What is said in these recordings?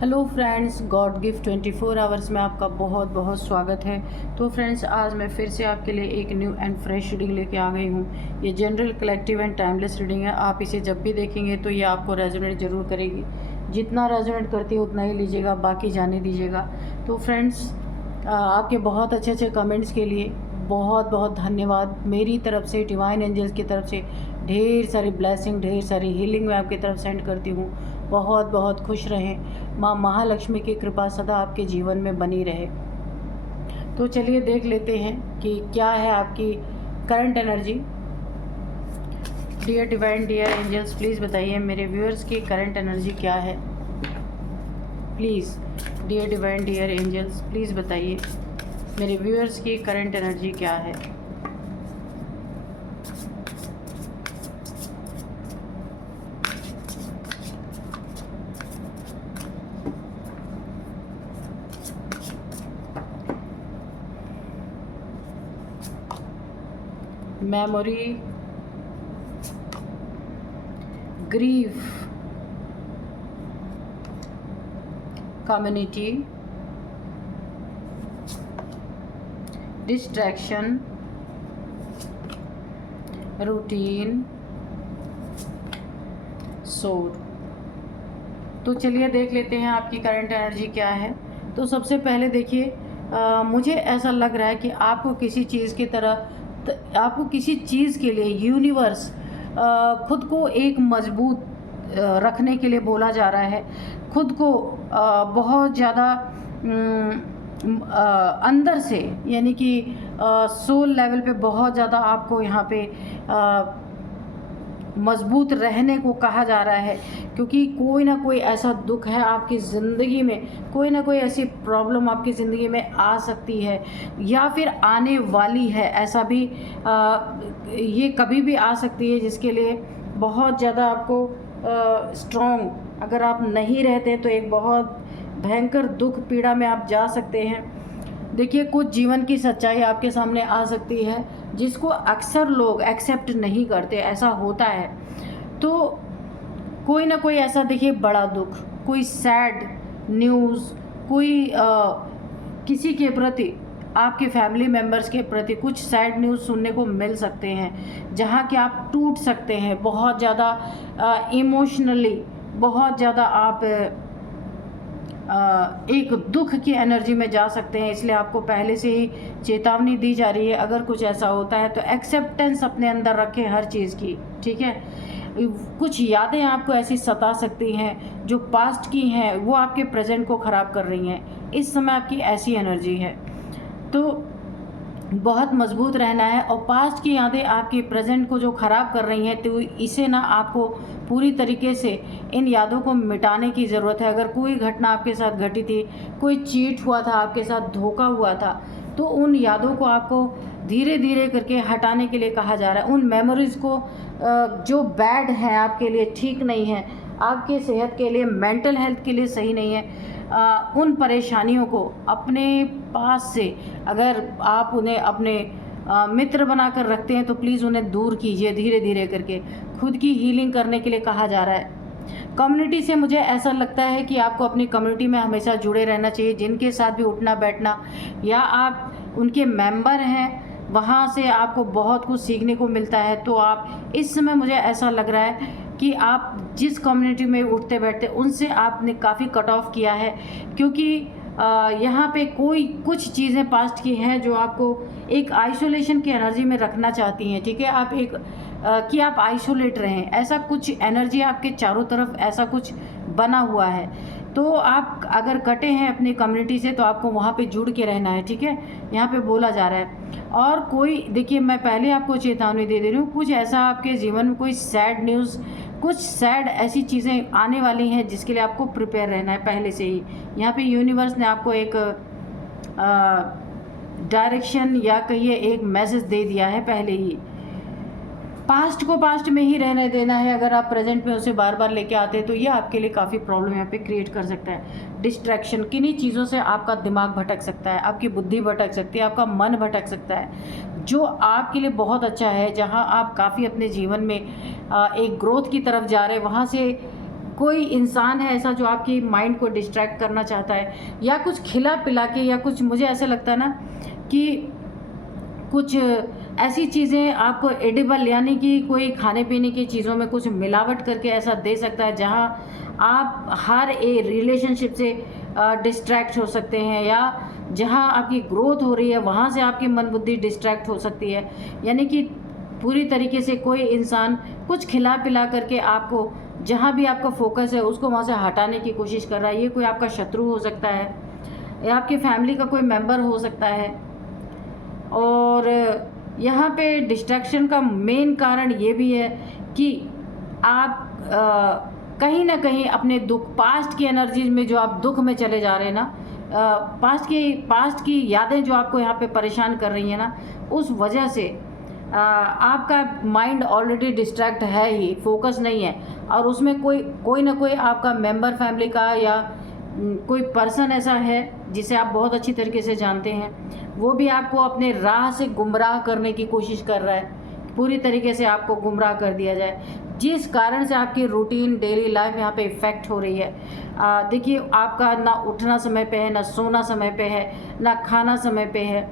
Hello friends, God gift 24 hours में आपका बहुत बहुत स्वागत है। तो फ्रेंड्स, आज मैं फिर से आपके लिए एक न्यू एंड फ्रेश रीडिंग लेके आ गई हूँ। ये general, collective and timeless reading है। आप इसे जब भी देखेंगे तो ये आपको रेजोनेट ज़रूर करेगी। जितना रेजोनेट करती है उतना ही लीजिएगा, बाकी जाने दीजिएगा। तो फ्रेंड्स, आपके बहुत अच्छे अच्छे कमेंट्स के लिए बहुत बहुत धन्यवाद। मेरी तरफ से, डिवाइन एंजल्स की तरफ से ढेर सारी ब्लेसिंग, ढेर सारी हीलिंग मैं आपकी तरफ सेंड करती हूँ। बहुत बहुत खुश रहें। माँ महालक्ष्मी की कृपा सदा आपके जीवन में बनी रहे। तो चलिए देख लेते हैं कि क्या है आपकी current energy. Dear divine, dear angels, please बताइए मेरे व्यूअर्स की करंट एनर्जी क्या है। Please dear divine, dear angels, please बताइए मेरे व्यूअर्स की करंट एनर्जी क्या है। Memory, grief, community, distraction, routine, sore. तो चलिए देख लेते हैं आपकी करंट एनर्जी क्या है। तो सबसे पहले देखिए, मुझे ऐसा लग रहा है कि आपको किसी चीज़ की तरह, आपको किसी चीज़ के लिए यूनिवर्स खुद को एक मजबूत रखने के लिए बोला जा रहा है। खुद को बहुत ज़्यादा अंदर से, यानी कि सोल लेवल पे बहुत ज़्यादा आपको यहाँ पे मजबूत रहने को कहा जा रहा है। क्योंकि कोई ना कोई ऐसा दुख है आपकी ज़िंदगी में, कोई ना कोई ऐसी प्रॉब्लम आपकी ज़िंदगी में आ सकती है या फिर आने वाली है। ऐसा भी ये कभी भी आ सकती है, जिसके लिए बहुत ज़्यादा आपको स्ट्रॉन्ग, अगर आप नहीं रहते तो एक बहुत भयंकर दुख पीड़ा में आप जा सकते हैं। देखिए, कुछ जीवन की सच्चाई आपके सामने आ सकती है जिसको अक्सर लोग एक्सेप्ट नहीं करते, ऐसा होता है। तो कोई ना कोई ऐसा, देखिए, बड़ा दुख, कोई सैड न्यूज़, कोई किसी के प्रति, आपके फैमिली मेम्बर्स के प्रति कुछ सैड न्यूज़ सुनने को मिल सकते हैं, जहाँ कि आप टूट सकते हैं बहुत ज़्यादा इमोशनली। बहुत ज़्यादा आप एक दुख की एनर्जी में जा सकते हैं। इसलिए आपको पहले से ही चेतावनी दी जा रही है, अगर कुछ ऐसा होता है तो एक्सेप्टेंस अपने अंदर रखें हर चीज़ की, ठीक है। कुछ यादें आपको ऐसी सता सकती हैं जो पास्ट की हैं, वो आपके प्रेजेंट को ख़राब कर रही हैं। इस समय आपकी ऐसी एनर्जी है, तो बहुत मजबूत रहना है। और पास्ट की यादें आपके प्रेजेंट को जो ख़राब कर रही हैं, तो इसे ना आपको पूरी तरीके से इन यादों को मिटाने की ज़रूरत है। अगर कोई घटना आपके साथ घटी थी, कोई चीट हुआ था आपके साथ, धोखा हुआ था, तो उन यादों को आपको धीरे धीरे करके हटाने के लिए कहा जा रहा है। उन मेमोरीज़ को जो बैड हैं, आपके लिए ठीक नहीं है, आपके सेहत के लिए, मेंटल हेल्थ के लिए सही नहीं है, उन परेशानियों को अपने पास से, अगर आप उन्हें अपने मित्र बनाकर रखते हैं तो प्लीज़ उन्हें दूर कीजिए धीरे धीरे करके। खुद की हीलिंग करने के लिए कहा जा रहा है। कम्युनिटी से मुझे ऐसा लगता है कि आपको अपनी कम्युनिटी में हमेशा जुड़े रहना चाहिए, जिनके साथ भी उठना बैठना, या आप उनके मेंबर हैं, वहाँ से आपको बहुत कुछ सीखने को मिलता है। तो आप इस समय, मुझे ऐसा लग रहा है कि आप जिस कम्युनिटी में उठते बैठते, उनसे आपने काफ़ी कट ऑफ किया है। क्योंकि यहाँ पे कोई कुछ चीज़ें पास्ट की हैं जो आपको एक आइसोलेशन की एनर्जी में रखना चाहती हैं, ठीक है। आप एक कि आप आइसोलेट रहें, ऐसा कुछ एनर्जी आपके चारों तरफ ऐसा कुछ बना हुआ है। तो आप अगर कटे हैं अपनी कम्युनिटी से, तो आपको वहाँ पे जुड़ के रहना है, ठीक है। यहाँ पे बोला जा रहा है। और कोई, देखिए, मैं पहले आपको चेतावनी दे रही हूँ, कुछ ऐसा आपके जीवन में कोई सैड न्यूज़, कुछ सैड ऐसी चीज़ें आने वाली हैं जिसके लिए आपको प्रिपेयर रहना है पहले से ही। यहाँ पे यूनिवर्स ने आपको एक डायरेक्शन, या कहिए एक मैसेज दे दिया है पहले ही। पास्ट को पास्ट में ही रहने देना है। अगर आप प्रेजेंट में उसे बार बार लेके आते हैं तो ये आपके लिए काफ़ी प्रॉब्लम यहाँ पे क्रिएट कर सकता है। डिस्ट्रैक्शन, किन्हीं चीज़ों से आपका दिमाग भटक सकता है, आपकी बुद्धि भटक सकती है, आपका मन भटक सकता है, जो आपके लिए बहुत अच्छा है। जहाँ आप काफ़ी अपने जीवन में एक ग्रोथ की तरफ जा रहे हैं, वहाँ से कोई इंसान है ऐसा जो आपकी माइंड को डिस्ट्रैक्ट करना चाहता है, या कुछ खिला पिला के, या कुछ, मुझे ऐसा लगता है ना कि कुछ ऐसी चीज़ें आपको एडिबल, यानी कि कोई खाने पीने की चीज़ों में कुछ मिलावट करके ऐसा दे सकता है जहां आप हर एक रिलेशनशिप से डिस्ट्रैक्ट हो सकते हैं, या जहां आपकी ग्रोथ हो रही है वहां से आपकी मन बुद्धि डिस्ट्रैक्ट हो सकती है। यानी कि पूरी तरीके से कोई इंसान कुछ खिला पिला करके आपको जहाँ भी आपका फोकस है उसको वहाँ से हटाने की कोशिश कर रहा है। ये कोई आपका शत्रु हो सकता है, या आपकी फैमिली का कोई मेंबर हो सकता है। और यहाँ पे डिस्ट्रैक्शन का मेन कारण ये भी है कि आप कहीं ना कहीं अपने दुख, पास्ट की एनर्जीज में जो आप दुख में चले जा रहे हैं ना, पास्ट की यादें जो आपको यहाँ पे परेशान कर रही हैं ना, उस वजह से आपका माइंड ऑलरेडी डिस्ट्रैक्ट है ही, फोकस नहीं है। और उसमें कोई ना कोई आपका मेंबर फैमिली का या कोई पर्सन ऐसा है जिसे आप बहुत अच्छी तरीके से जानते हैं, वो भी आपको अपने राह से गुमराह करने की कोशिश कर रहा है, पूरी तरीके से आपको गुमराह कर दिया जाए, जिस कारण से आपकी रूटीन डेली लाइफ यहाँ पे इफ़ेक्ट हो रही है। देखिए, आपका ना उठना समय पे है, ना सोना समय पे है, ना खाना समय पे है।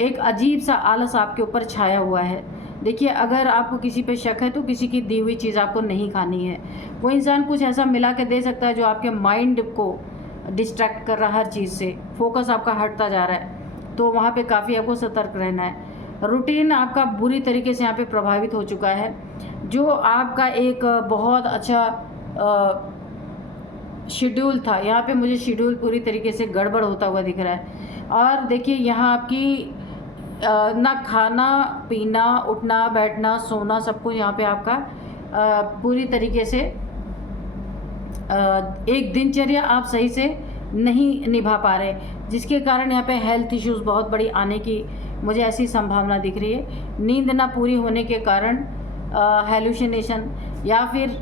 एक अजीब सा आलस आपके ऊपर छाया हुआ है। देखिए, अगर आपको किसी पे शक है तो किसी की दी हुई चीज़ आपको नहीं खानी है। वो इंसान कुछ ऐसा मिला के दे सकता है जो आपके माइंड को डिस्ट्रैक्ट कर रहा है, हर चीज़ से फोकस आपका हटता जा रहा है। तो वहाँ पे काफ़ी आपको सतर्क रहना है। रूटीन आपका बुरी तरीके से यहाँ पे प्रभावित हो चुका है। जो आपका एक बहुत अच्छा शेड्यूल था, यहाँ पे मुझे शेड्यूल पूरी तरीके से गड़बड़ होता हुआ दिख रहा है। और देखिए, यहाँ आपकी ना खाना पीना, उठना बैठना, सोना, सब कुछ यहाँ पे आपका पूरी तरीके से एक दिनचर्या आप सही से नहीं निभा पा रहे, जिसके कारण यहाँ पे हेल्थ इश्यूज़ बहुत बड़ी आने की मुझे ऐसी संभावना दिख रही है। नींद ना पूरी होने के कारण हेलुसिनेशन, या फिर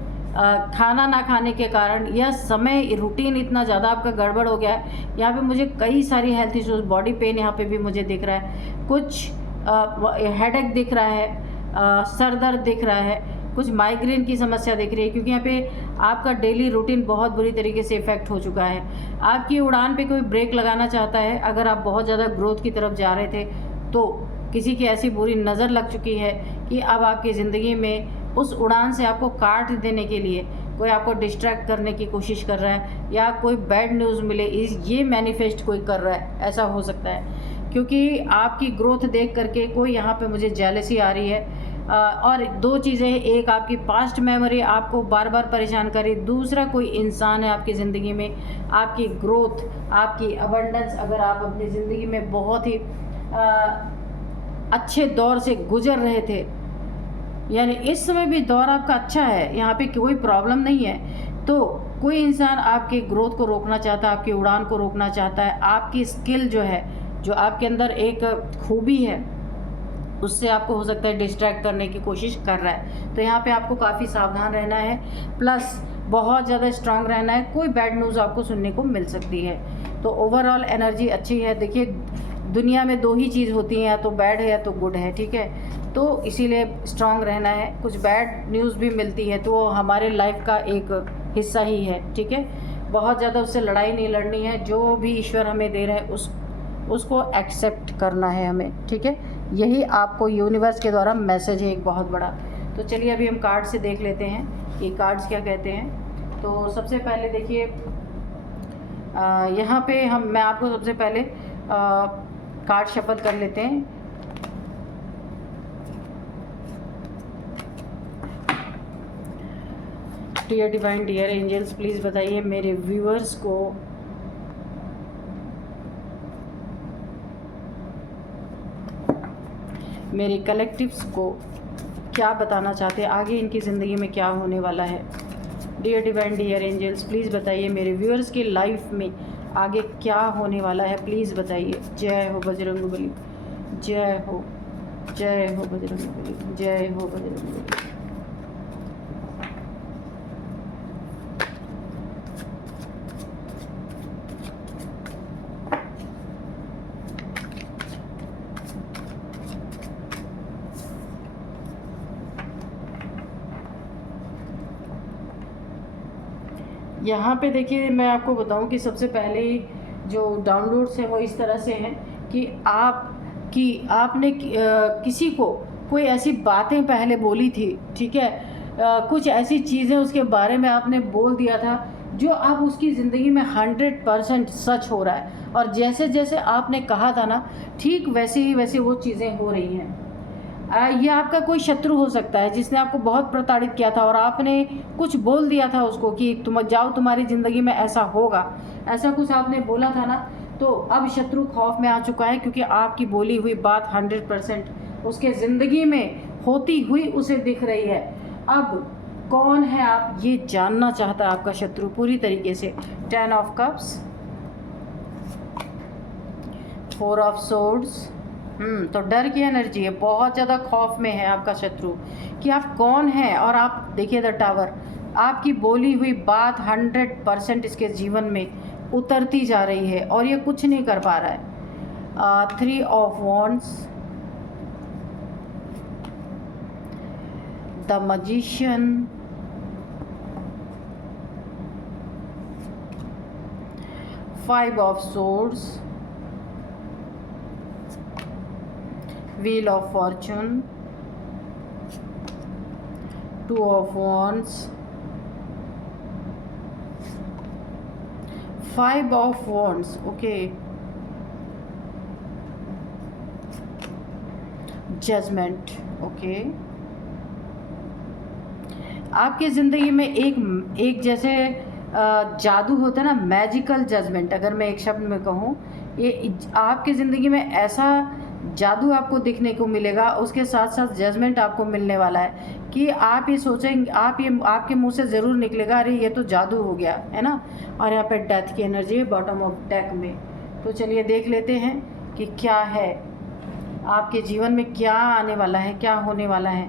खाना ना खाने के कारण, या समय रूटीन इतना ज़्यादा आपका गड़बड़ हो गया है। यहाँ पे मुझे कई सारी हेल्थ इश्यूज़, बॉडी पेन यहाँ पे भी मुझे दिख रहा है, कुछ हेडेक दिख रहा है, सर दर्द दिख रहा है, कुछ माइग्रेन की समस्या दिख रही है, क्योंकि यहाँ पे आपका डेली रूटीन बहुत बुरी तरीके से इफ़ेक्ट हो चुका है। आपकी उड़ान पे कोई ब्रेक लगाना चाहता है। अगर आप बहुत ज़्यादा ग्रोथ की तरफ जा रहे थे तो किसी की ऐसी बुरी नज़र लग चुकी है कि अब आपकी ज़िंदगी में उस उड़ान से आपको काट देने के लिए कोई आपको डिस्ट्रैक्ट करने की कोशिश कर रहा है, या कोई बैड न्यूज़ मिले ये मैनिफेस्ट कोई कर रहा है, ऐसा हो सकता है। क्योंकि आपकी ग्रोथ देख करके कोई यहाँ पे मुझे जेलसी आ रही है। और दो चीज़ें, एक आपकी पास्ट मेमोरी आपको बार बार परेशान करे, दूसरा कोई इंसान है आपकी ज़िंदगी में, आपकी ग्रोथ, आपकी अबंडेंस, अगर आप अपनी ज़िंदगी में बहुत ही अच्छे दौर से गुजर रहे थे, यानी इस समय भी दौर आपका अच्छा है, यहाँ पे कोई प्रॉब्लम नहीं है, तो कोई इंसान आपके ग्रोथ को रोकना चाहता है, आपकी उड़ान को रोकना चाहता है, आपकी स्किल जो है, जो आपके अंदर एक खूबी है, उससे आपको हो सकता है डिस्ट्रैक्ट करने की कोशिश कर रहा है। तो यहाँ पे आपको काफ़ी सावधान रहना है, प्लस बहुत ज़्यादा स्ट्रांग रहना है। कोई बैड न्यूज़ आपको सुनने को मिल सकती है। तो ओवरऑल एनर्जी अच्छी है। देखिए, दुनिया में दो ही चीज़ होती हैं, या तो बैड है या तो गुड है, ठीक है। तो इसीलिए स्ट्रांग रहना है। कुछ बैड न्यूज़ भी मिलती है तो वो हमारे लाइफ का एक हिस्सा ही है, ठीक है। बहुत ज़्यादा उससे लड़ाई नहीं लड़नी है। जो भी ईश्वर हमें दे रहे हैं उसको एक्सेप्ट करना है हमें, ठीक है। यही आपको यूनिवर्स के द्वारा मैसेज है एक बहुत बड़ा। तो चलिए अभी हम कार्ड से देख लेते हैं कि कार्ड्स क्या कहते हैं। तो सबसे पहले देखिए, यहाँ पे मैं आपको सबसे पहले कार्ड शफल कर लेते हैं। Dear divine, dear angels, please बताइए मेरे व्यूअर्स को मेरे कलेक्टिव्स को क्या बताना चाहते हैं, आगे इनकी ज़िंदगी में क्या होने वाला है। Dear divine, dear angels, please बताइए मेरे व्यूअर्स की लाइफ में आगे क्या होने वाला है, प्लीज़ बताइए। जय हो बजरंगबली, जय हो बजरंगबली, जय हो बजरंगबली। यहाँ पे देखिए मैं आपको बताऊँ कि सबसे पहले जो डाउनलोड्स हैं वो इस तरह से हैं कि आपने किसी को कोई ऐसी बातें पहले बोली थी, ठीक है, कुछ ऐसी चीज़ें उसके बारे में आपने बोल दिया था जो अब उसकी ज़िंदगी में 100% सच हो रहा है, और जैसे जैसे आपने कहा था ना, ठीक वैसे ही वैसे वो चीज़ें हो रही हैं। ये आपका कोई शत्रु हो सकता है जिसने आपको बहुत प्रताड़ित किया था और आपने कुछ बोल दिया था उसको कि तुम जाओ, तुम्हारी ज़िंदगी में ऐसा होगा, ऐसा कुछ आपने बोला था ना। तो अब शत्रु खौफ में आ चुका है क्योंकि आपकी बोली हुई बात 100% उसके ज़िंदगी में होती हुई उसे दिख रही है। अब कौन है आप, ये जानना चाहता है आपका शत्रु पूरी तरीके से। 10 ऑफ कप्स, 4 ऑफ सोर्ड्स। तो डर की एनर्जी है, बहुत ज़्यादा खौफ में है आपका शत्रु कि आप कौन हैं। और आप देखिए द टावर, आपकी बोली हुई बात 100% इसके जीवन में उतरती जा रही है और ये कुछ नहीं कर पा रहा है। 3 of wands, the magician, 5 of swords, Wheel of Fortune, 2 of Wands, 5 of Wands, okay, Judgment, okay। आपकी ज़िंदगी में एक जैसे जादू होता है ना, मैजिकल जजमेंट, अगर मैं एक शब्द में कहूँ, ये आपकी ज़िंदगी में ऐसा जादू आपको दिखने को मिलेगा, उसके साथ साथ जजमेंट आपको मिलने वाला है कि आप ये सोचेंगे, आपके मुंह से ज़रूर निकलेगा अरे ये तो जादू हो गया है ना। और यहाँ पे डेथ की एनर्जी है बॉटम ऑफ डेक में। तो चलिए देख लेते हैं कि क्या है आपके जीवन में, क्या आने वाला है, क्या होने वाला है।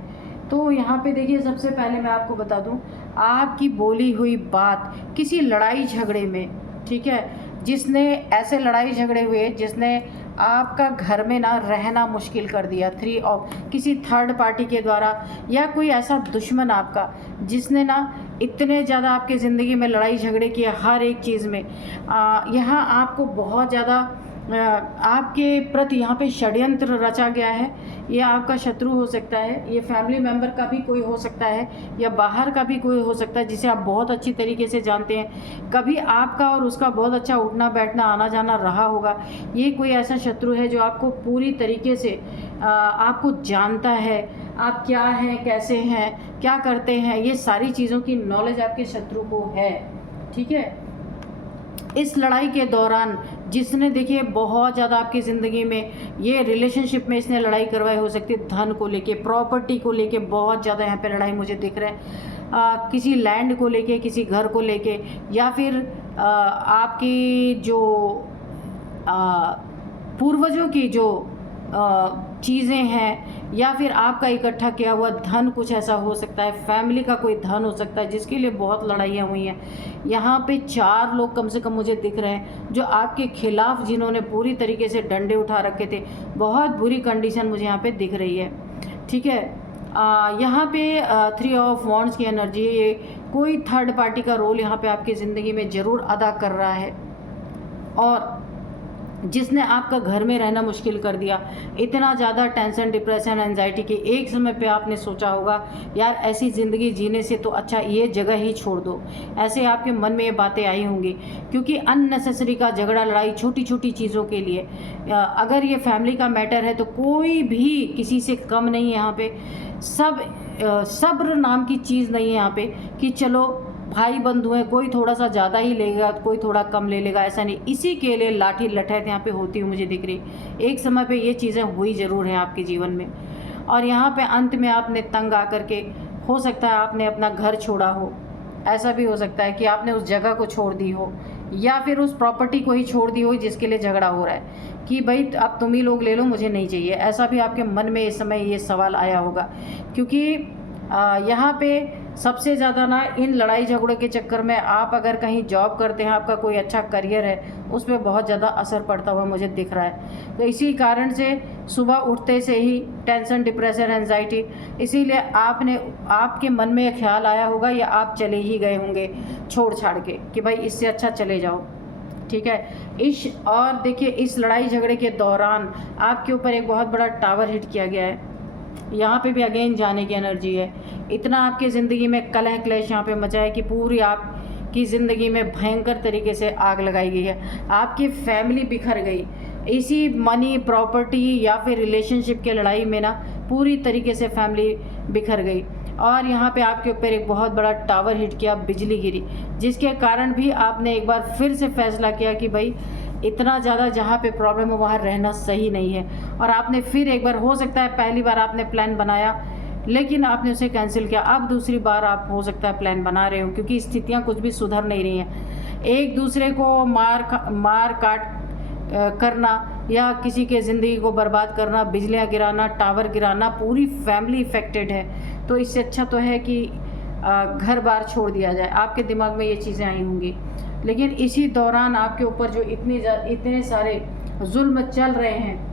तो यहाँ पे देखिए, सबसे पहले मैं आपको बता दूँ, आपकी बोली हुई बात किसी लड़ाई झगड़े में, ठीक है, जिसने ऐसे लड़ाई झगड़े हुए जिसने आपका घर में ना रहना मुश्किल कर दिया, 3 ऑफ, किसी थर्ड पार्टी के द्वारा, या कोई ऐसा दुश्मन आपका जिसने ना इतने ज़्यादा आपके ज़िंदगी में लड़ाई झगड़े किए हर एक चीज़ में। यहाँ आपको बहुत ज़्यादा आपके प्रति यहाँ पे षड्यंत्र रचा गया है। ये आपका शत्रु हो सकता है, ये फैमिली मेम्बर का भी कोई हो सकता है, या बाहर का भी कोई हो सकता है जिसे आप बहुत अच्छी तरीके से जानते हैं। कभी आपका और उसका बहुत अच्छा उठना बैठना आना जाना रहा होगा। ये कोई ऐसा शत्रु है जो आपको पूरी तरीके से आपको जानता है, आप क्या हैं, कैसे हैं, क्या करते हैं, ये सारी चीज़ों की नॉलेज आपके शत्रु को है, ठीक है। इस लड़ाई के दौरान जिसने देखिए बहुत ज़्यादा आपकी ज़िंदगी में, ये रिलेशनशिप में इसने लड़ाई करवाई हो सकती है, धन को लेके, प्रॉपर्टी को लेके बहुत ज़्यादा यहाँ पे लड़ाई मुझे दिख रहा है। किसी लैंड को लेके, किसी घर को लेके, या फिर आपकी जो पूर्वजों की जो चीज़ें हैं, या फिर आपका इकट्ठा किया हुआ धन कुछ ऐसा हो सकता है, फैमिली का कोई धन हो सकता है जिसके लिए बहुत लड़ाइयाँ हुई हैं। यहाँ पे 4 लोग कम से कम मुझे दिख रहे हैं जो आपके खिलाफ, जिन्होंने पूरी तरीके से डंडे उठा रखे थे। बहुत बुरी कंडीशन मुझे यहाँ पे दिख रही है, ठीक है। यहाँ पे 3 ऑफ वॉन्ड्स की एनर्जी है। ये कोई थर्ड पार्टी का रोल यहाँ पे आपकी ज़िंदगी में ज़रूर अदा कर रहा है, और जिसने आपका घर में रहना मुश्किल कर दिया। इतना ज़्यादा टेंशन, डिप्रेशन, एंजाइटी के एक समय पे आपने सोचा होगा यार ऐसी ज़िंदगी जीने से तो अच्छा ये जगह ही छोड़ दो। ऐसे आपके मन में ये बातें आई होंगी, क्योंकि अननेसेसरी का झगड़ा, लड़ाई छोटी छोटी चीज़ों के लिए। अगर ये फैमिली का मैटर है तो कोई भी किसी से कम नहीं है यहाँ पे। सब्र नाम की चीज़ नहीं है यहाँ पे कि चलो भाई बंधु हैं, कोई थोड़ा सा ज़्यादा ही लेगा, कोई थोड़ा कम ले लेगा, ऐसा नहीं। इसी के लिए लाठी लठैत यहाँ पे होती हुई मुझे दिख रही। एक समय पे ये चीज़ें हुई ज़रूर हैं आपके जीवन में, और यहाँ पे अंत में आपने तंग आकर के, हो सकता है आपने अपना घर छोड़ा हो, ऐसा भी हो सकता है कि आपने उस जगह को छोड़ दी हो, या फिर उस प्रॉपर्टी को ही छोड़ दी हो जिसके लिए झगड़ा हो रहा है कि भाई अब तुम ही लोग ले लो, मुझे नहीं चाहिए। ऐसा भी आपके मन में इस समय ये सवाल आया होगा, क्योंकि यहाँ पे सबसे ज़्यादा ना इन लड़ाई झगड़ों के चक्कर में आप अगर कहीं जॉब करते हैं, आपका कोई अच्छा करियर है, उस पर बहुत ज़्यादा असर पड़ता हुआ मुझे दिख रहा है। तो इसी कारण से सुबह उठते से ही टेंशन, डिप्रेशन, एंजाइटी, इसीलिए आपके मन में एक ख्याल आया होगा या आप चले ही गए होंगे छोड़ छाड़ के कि भाई इससे अच्छा चले जाओ, ठीक है। और देखिए इस लड़ाई झगड़े के दौरान आपके ऊपर एक बहुत बड़ा टावर हिट किया गया है। यहाँ पे भी अगेन जाने की एनर्जी है। इतना आपकी ज़िंदगी में कलह क्लेश यहाँ पे मचा है कि पूरी आपकी ज़िंदगी में भयंकर तरीके से आग लगाई गई है। आपकी फैमिली बिखर गई इसी मनी, प्रॉपर्टी या फिर रिलेशनशिप के लड़ाई में ना, पूरी तरीके से फैमिली बिखर गई। और यहाँ पे आपके ऊपर एक बहुत बड़ा टावर हिट किया, बिजली गिरी, जिसके कारण भी आपने एक बार फिर से फैसला किया कि भाई इतना ज़्यादा जहाँ पे प्रॉब्लम है वहाँ रहना सही नहीं है। और आपने फिर एक बार, हो सकता है पहली बार आपने प्लान बनाया लेकिन आपने उसे कैंसिल किया, अब दूसरी बार आप हो सकता है प्लान बना रहे हो, क्योंकि स्थितियाँ कुछ भी सुधर नहीं रही हैं। एक दूसरे को मार काट करना या किसी के ज़िंदगी को बर्बाद करना, बिजलियाँ गिराना, टावर गिराना, पूरी फैमिली इफ़ेक्टेड है। तो इससे अच्छा तो है कि घर बार छोड़ दिया जाए। आपके दिमाग में ये चीज़ें आई होंगी, लेकिन इसी दौरान आपके ऊपर जो इतने सारे जुल्म चल रहे हैं,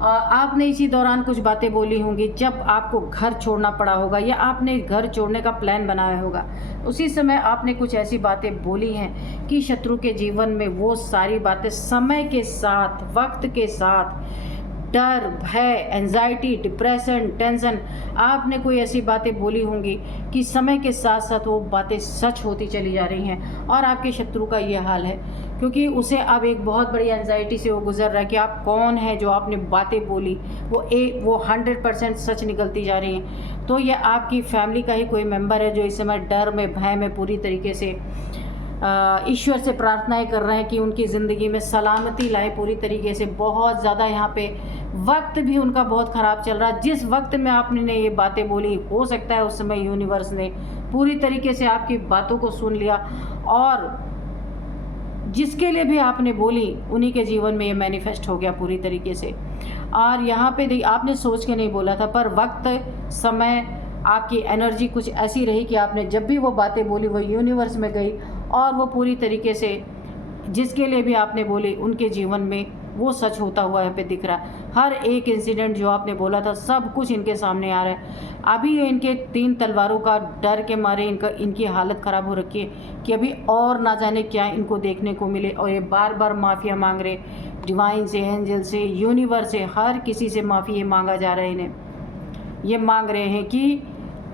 आपने इसी दौरान कुछ बातें बोली होंगी जब आपको घर छोड़ना पड़ा होगा या आपने घर छोड़ने का प्लान बनाया होगा। उसी समय आपने कुछ ऐसी बातें बोली हैं कि शत्रु के जीवन में वो सारी बातें समय के साथ, वक्त के साथ, डर, भय, एंजाइटी, डिप्रेशन, टेंशन, आपने कोई ऐसी बातें बोली होंगी कि समय के साथ साथ वो बातें सच होती चली जा रही हैं। और आपके शत्रु का ये हाल है, क्योंकि उसे अब एक बहुत बड़ी एंजाइटी से वो गुजर रहा है कि आप कौन है जो आपने बातें बोली वो 100% सच निकलती जा रही हैं। तो ये आपकी फैमिली का ही कोई मेंबर है जो इस समय डर में, भय में पूरी तरीके से ईश्वर से प्रार्थनाएं कर रहे हैं कि उनकी ज़िंदगी में सलामती लाए पूरी तरीके से। बहुत ज़्यादा यहाँ पे वक्त भी उनका बहुत ख़राब चल रहा है। जिस वक्त में आपने ये बातें बोली, हो सकता है उस समय यूनिवर्स ने पूरी तरीके से आपकी बातों को सुन लिया और जिसके लिए भी आपने बोली उन्हीं के जीवन में ये मैनिफेस्ट हो गया पूरी तरीके से। और यहाँ पे आपने सोच के नहीं बोला था, पर वक्त, समय, आपकी एनर्जी कुछ ऐसी रही कि आपने जब भी वो बातें बोली वो यूनिवर्स में गई और वो पूरी तरीके से जिसके लिए भी आपने बोली उनके जीवन में वो सच होता हुआ यहाँ पे दिख रहा है। हर एक इंसिडेंट जो आपने बोला था सब कुछ इनके सामने आ रहा है। अभी ये इनके 3 तलवारों का डर के मारे इनकी हालत ख़राब हो रखी है कि अभी और ना जाने क्या इनको देखने को मिले। और ये बार बार माफ़िया मांग रहे, डिवाइन से, एंजल से, यूनिवर्स से, हर किसी से माफ़ी मांगा जा रहा है इन्हें। ये मांग रहे हैं कि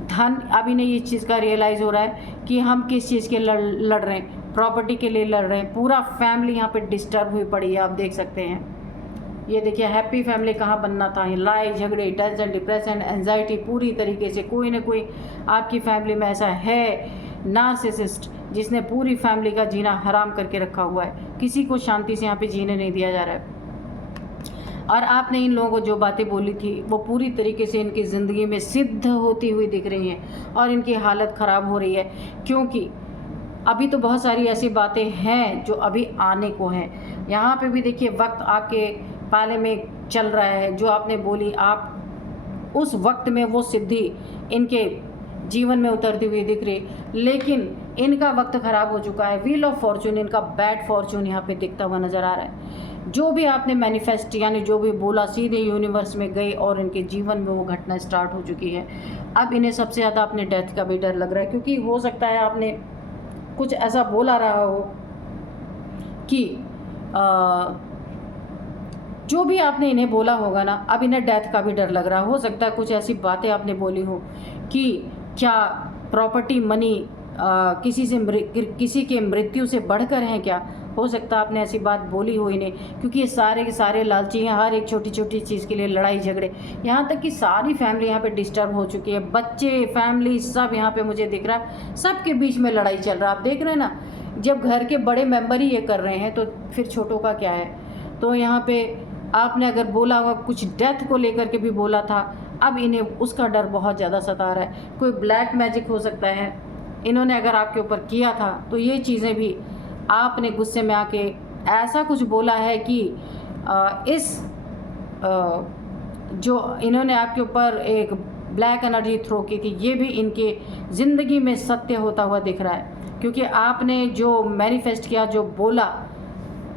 धन, अब इन्हें इस चीज़ का रियलाइज़ हो रहा है कि हम किस चीज़ के लड़ रहे हैं, प्रॉपर्टी के लिए लड़ रहे हैं। पूरा फैमिली यहाँ पे डिस्टर्ब हुई पड़ी है, आप देख सकते हैं। ये देखिए हैप्पी फैमिली कहाँ बनना था, लड़ाई झगड़े, टेंशन, डिप्रेशन, एंजाइटी, पूरी तरीके से कोई ना कोई आपकी फैमिली में ऐसा है नार्सिसिस्ट जिसने पूरी फैमिली का जीना हराम करके रखा हुआ है। किसी को शांति से यहाँ पे जीने नहीं दिया जा रहा है। और आपने इन लोगों को जो बातें बोली थी वो पूरी तरीके से इनकी ज़िंदगी में सिद्ध होती हुई दिख रही हैं और इनकी हालत ख़राब हो रही है, क्योंकि अभी तो बहुत सारी ऐसी बातें हैं जो अभी आने को हैं। यहाँ पे भी देखिए वक्त आपके पाले में चल रहा है। जो आपने बोली, आप उस वक्त में वो सिद्धि इनके जीवन में उतरती हुई दिख रही, लेकिन इनका वक्त ख़राब हो चुका है। व्हील ऑफ फॉर्चून, इनका बैड फॉर्चून यहाँ पे दिखता हुआ नज़र आ रहा है। जो भी आपने मैनिफेस्ट यानी जो भी बोला सीधे यूनिवर्स में गई और इनके जीवन में वो घटना स्टार्ट हो चुकी है। अब इन्हें सबसे ज़्यादा अपने डेथ का भी डर लग रहा है, क्योंकि हो सकता है आपने कुछ ऐसा बोला रहा हो कि जो भी आपने इन्हें बोला होगा ना, अब इन्हें डेथ का भी डर लग रहा हो सकता है कुछ ऐसी बातें आपने बोली हो कि क्या प्रॉपर्टी, मनी किसी के मृत्यु से बढ़कर हैं क्या। हो सकता है आपने ऐसी बात बोली हो इन्हें, क्योंकि ये सारे के सारे लालची हैं। हर एक छोटी छोटी चीज़ के लिए लड़ाई झगड़े, यहाँ तक कि सारी फैमिली यहाँ पे डिस्टर्ब हो चुकी है। बच्चे, फैमिली सब यहाँ पे मुझे दिख रहा है, सबके बीच में लड़ाई चल रहा है। आप देख रहे हैं ना, जब घर के बड़े मेंबर ही ये कर रहे हैं तो फिर छोटों का क्या है। तो यहाँ पे आपने अगर बोला होगा कुछ डेथ को लेकर के भी बोला था, अब इन्हें उसका डर बहुत ज़्यादा सता रहा है। कोई ब्लैक मैजिक हो सकता है इन्होंने अगर आपके ऊपर किया था, तो ये चीज़ें भी आपने गुस्से में आके ऐसा कुछ बोला है कि जो इन्होंने आपके ऊपर एक ब्लैक एनर्जी थ्रो की थी, ये भी इनके ज़िंदगी में सत्य होता हुआ दिख रहा है। क्योंकि आपने जो मैनिफेस्ट किया, जो बोला,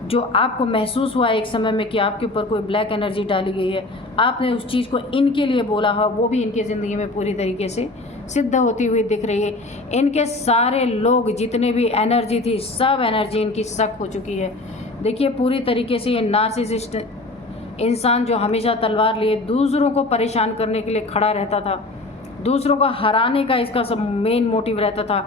जो आपको महसूस हुआ एक समय में कि आपके ऊपर कोई ब्लैक एनर्जी डाली गई है, आपने उस चीज़ को इनके लिए बोला है, वो भी इनके ज़िंदगी में पूरी तरीके से सिद्ध होती हुई दिख रही है। इनके सारे लोग जितने भी एनर्जी थी, सब एनर्जी इनकी सक हो चुकी है। देखिए पूरी तरीके से ये नार्सिसिस्ट इंसान जो हमेशा तलवार लिए दूसरों को परेशान करने के लिए खड़ा रहता था, दूसरों को हराने का इसका सब मेन मोटिव रहता था,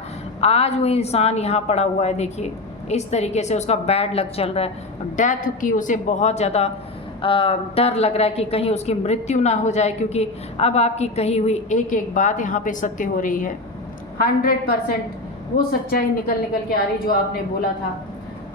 आज वो इंसान यहाँ पड़ा हुआ है। देखिए इस तरीके से उसका बैड लक चल रहा है। डेथ की उसे बहुत ज़्यादा डर लग रहा है कि कहीं उसकी मृत्यु ना हो जाए, क्योंकि अब आपकी कही हुई एक एक बात यहाँ पे सत्य हो रही है। 100% वो सच्चाई निकल के आ रही जो आपने बोला था।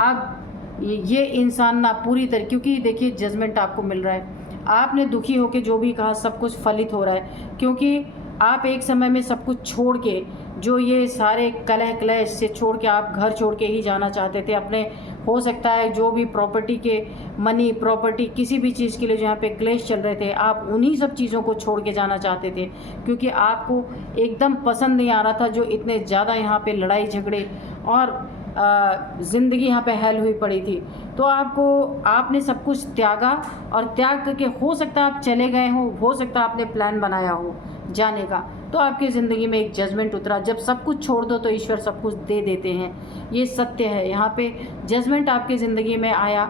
अब ये इंसान ना पूरी तरह, क्योंकि देखिए जजमेंट आपको मिल रहा है, आपने दुखी होकर जो भी कहा सब कुछ फलित हो रहा है। क्योंकि आप एक समय में सब कुछ छोड़ के, जो ये सारे कलह क्लेश से छोड़ के आप घर छोड़ के ही जाना चाहते थे अपने, हो सकता है जो भी प्रॉपर्टी के मनी प्रॉपर्टी किसी भी चीज़ के लिए जो यहाँ पे क्लेश चल रहे थे, आप उन्हीं सब चीज़ों को छोड़ के जाना चाहते थे। क्योंकि आपको एकदम पसंद नहीं आ रहा था जो इतने ज़्यादा यहाँ पे लड़ाई झगड़े और ज़िंदगी यहाँ पे हेल हुई पड़ी थी। तो आपने सब कुछ त्यागा, और त्याग करके हो सकता है आप चले गए हो सकता है आपने प्लान बनाया हो जाने का, तो आपकी ज़िंदगी में एक जजमेंट उतरा। जब सब कुछ छोड़ दो तो ईश्वर सब कुछ दे देते हैं, ये सत्य है। यहाँ पे जजमेंट आपकी ज़िंदगी में आया,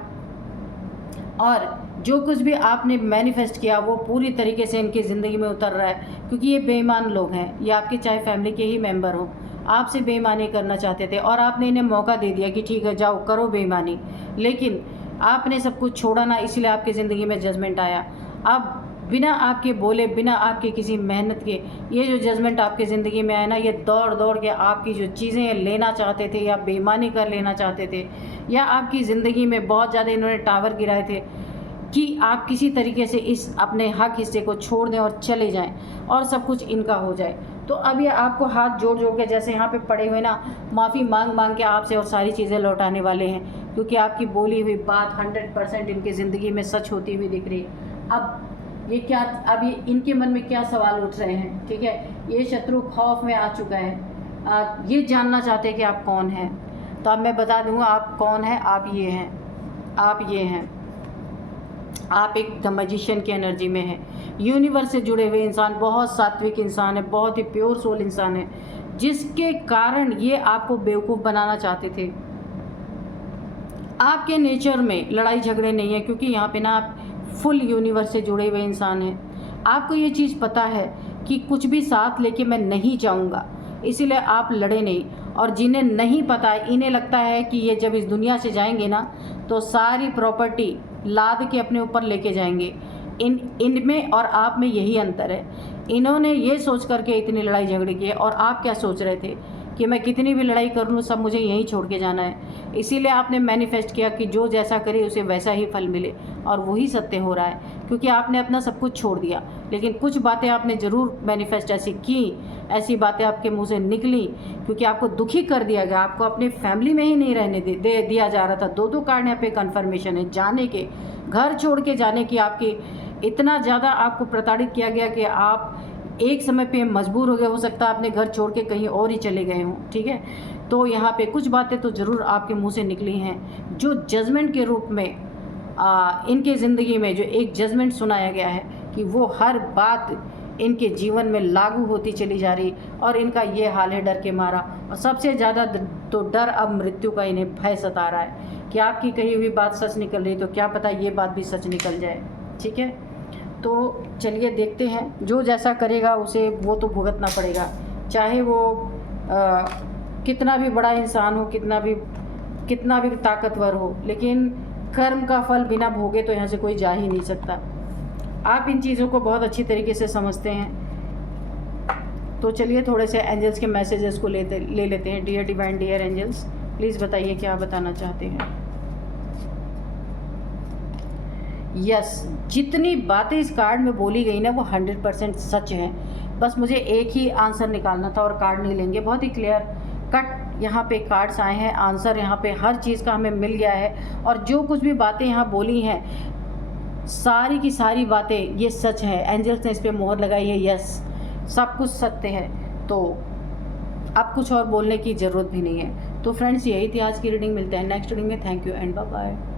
और जो कुछ भी आपने मैनिफेस्ट किया वो पूरी तरीके से इनकी ज़िंदगी में उतर रहा है। क्योंकि ये बेईमान लोग हैं, ये आपके चाहे फैमिली के ही मेंबर हो, आपसे बेईमानी करना चाहते थे और आपने इन्हें मौका दे दिया कि ठीक है जाओ करो बेईमानी, लेकिन आपने सब कुछ छोड़ा ना, इसलिए आपकी ज़िंदगी में जजमेंट आया। अब बिना आपके बोले, बिना आपके किसी मेहनत के ये जो जजमेंट आपकी ज़िंदगी में आया ना, ये दौड़ दौड़ के आपकी जो चीज़ें लेना चाहते थे या बेईमानी कर लेना चाहते थे, या आपकी ज़िंदगी में बहुत ज़्यादा इन्होंने टावर गिराए थे कि आप किसी तरीके से इस अपने हक हिस्से को छोड़ दें और चले जाएं और सब कुछ इनका हो जाए। तो अब ये आपको हाथ जोड़ जोड़ के जैसे यहाँ पे पड़े हुए ना, माफ़ी मांग के आपसे और सारी चीज़ें लौटाने वाले हैं। क्योंकि आपकी बोली हुई बात 100% इनकी ज़िंदगी में सच होती हुई दिख रही है। अब ये क्या, अब ये इनके मन में क्या सवाल उठ रहे हैं, ठीक है, ये शत्रु खौफ में आ चुका है, ये जानना चाहते हैं कि आप कौन हैं। तो अब मैं बता दूँगा आप कौन हैं। आप ये हैं, आप ये हैं, आप एक द मैजिशियन की एनर्जी में हैं, यूनिवर्स से जुड़े हुए इंसान, बहुत सात्विक इंसान है, बहुत ही प्योर सोल इंसान है, जिसके कारण ये आपको बेवकूफ़ बनाना चाहते थे। आपके नेचर में लड़ाई झगड़े नहीं है, क्योंकि यहाँ पे ना आप फुल यूनिवर्स से जुड़े हुए इंसान हैं। आपको ये चीज़ पता है कि कुछ भी साथ लेके मैं नहीं जाऊँगा, इसीलिए आप लड़े नहीं। और जिन्हें नहीं पता है, इन्हें लगता है कि ये जब इस दुनिया से जाएंगे ना तो सारी प्रॉपर्टी लाद के अपने ऊपर लेके जाएंगे। इनमें और आप में यही अंतर है। इन्होंने ये सोच करके इतनी लड़ाई झगड़े किए, और आप क्या सोच रहे थे कि मैं कितनी भी लड़ाई कर लूँ सब मुझे यहीं छोड़ के जाना है। इसीलिए आपने मैनिफेस्ट किया कि जो जैसा करे उसे वैसा ही फल मिले, और वही सत्य हो रहा है। क्योंकि आपने अपना सब कुछ छोड़ दिया, लेकिन कुछ बातें आपने ज़रूर मैनिफेस्ट ऐसी की, ऐसी बातें आपके मुंह से निकली, क्योंकि आपको दुखी कर दिया गया, आपको अपनी फैमिली में ही नहीं रहने दिया जा रहा था। दो कार्ड यहाँ पे कन्फर्मेशन है जाने के, घर छोड़ के जाने की। आपकी इतना ज़्यादा आपको प्रताड़ित किया गया कि आप एक समय पे मजबूर हो गए, हो सकता है आपने घर छोड़ के कहीं और ही चले गए हों, ठीक है। तो यहाँ पे कुछ बातें तो ज़रूर आपके मुंह से निकली हैं, जो जजमेंट के रूप में इनके ज़िंदगी में जो एक जजमेंट सुनाया गया है कि वो हर बात इनके जीवन में लागू होती चली जा रही, और इनका ये हाल है डर के मारा। और सबसे ज़्यादा तो डर अब मृत्यु का इन्हें भय सता रहा है कि आपकी कही हुई बात सच निकल रही, तो क्या पता ये बात भी सच निकल जाए, ठीक है। तो चलिए देखते हैं, जो जैसा करेगा उसे वो तो भुगतना पड़ेगा, चाहे वो कितना भी बड़ा इंसान हो, कितना भी ताकतवर हो, लेकिन कर्म का फल बिना भोगे तो यहाँ से कोई जा ही नहीं सकता। आप इन चीज़ों को बहुत अच्छी तरीके से समझते हैं। तो चलिए थोड़े से एंजल्स के मैसेजेस को ले लेते हैं। Dear divine, dear angels, please बताइए क्या बताना चाहते हैं। यस, जितनी बातें इस कार्ड में बोली गई ना वो 100% सच है। बस मुझे एक ही आंसर निकालना था, और कार्ड नहीं लेंगे। बहुत ही क्लियर कट यहाँ पे कार्ड्स आए हैं, आंसर यहाँ पे हर चीज़ का हमें मिल गया है। और जो कुछ भी बातें यहाँ बोली हैं, सारी की सारी बातें ये सच है। एंजल्स ने इस पर मोहर लगाई है। यस, सब कुछ सत्य है, तो अब कुछ और बोलने की ज़रूरत भी नहीं है। तो फ्रेंड्स, यही थी आज की रीडिंग। मिलते हैं नेक्स्ट रीडिंग में। Thank you and bye bye.